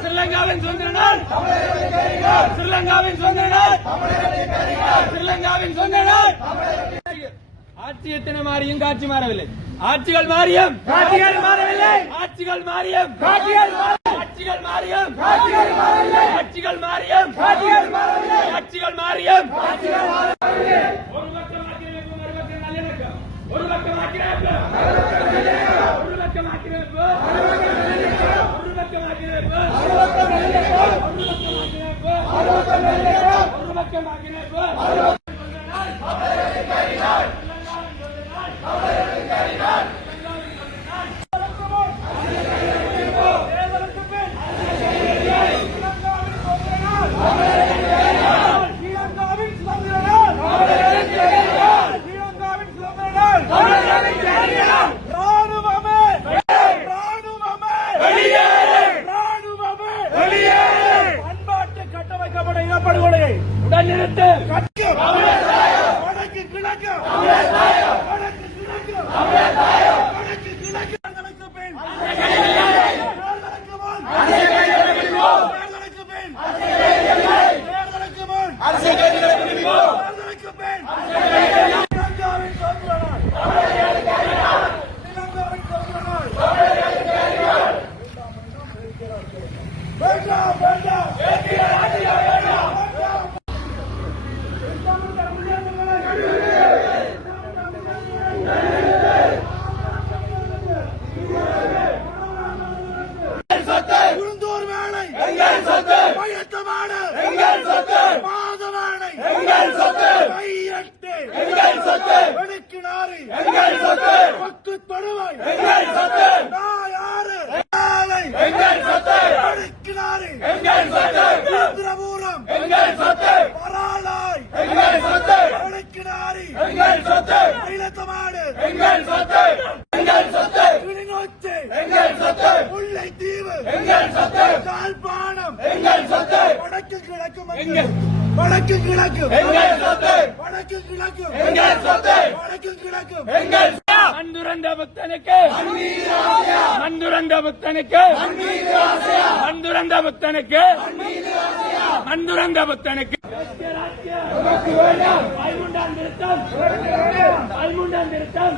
ஸ்ரீலங்காவின் சுதந்திர நாள், ஸ்ரீலங்காவின் சுதந்திர நாள், ஸ்ரீலங்காவின் சுதந்திர நாள். ஆட்சி எத்தனை மாறியும் காட்சி மாறவில்லை. ஆட்சிகள் மாறியும் காட்சிகள் மாறவில்லை. ஆட்சிகள் மாறியும் காட்சிகள் ஆட்சிகள் மாறியும் காட்சிகள் மாறவில்லை. ஆட்சிகள் மாறியும் காட்சிகள் மாறவில்லை. ஆட்சிகள் மாறியும் காட்சிகள் மாறவில்லை. ஒரு பக்கம் ஆக்கிரமிப்பு, மறுபக்கம் நல்லிணக்கம். ஒரு பக்கம் ஆக்கிரமிப்பு, ஒரு பக்கம் ஆக்கிரமிப்பு, ஒரு பக்கம் ஆக்கிரமிப்பு, ஒரு பக்கம் நல்லிணக்கம், ஒரு பக்கம் நல்லிணக்கம், ஒரு பக்கம் ஆக்கிரமிப்பு. இனப்படுகொலையை உடன் நிறுத்து. வடக்கு கிழக்கு வடக்கு கிழக்கு வடக்கு கிழக்கு தேர்தலுக்கு பின் தேர்தலுக்கு முன் தேர்தலுக்கு பின் தேர்தலுக்கு முன் தேர்தலுக்கு பின் இலங்காவின் சுதந்திர நாள், இலங்காவின் சுதந்திர நாள். வேண்டாம் வேண்டாம் வடக்கு கிழக்கு வடக்கு கிழக்கு வடக்கு கிழக்கு மந்துரந்த பக்தனுக்கு மந்துரந்த பக்தனுக்கு மந்துரந்த பக்தனுக்கு மந்துரந்த பக்தனுக்கு திருத்தம் திருத்தம்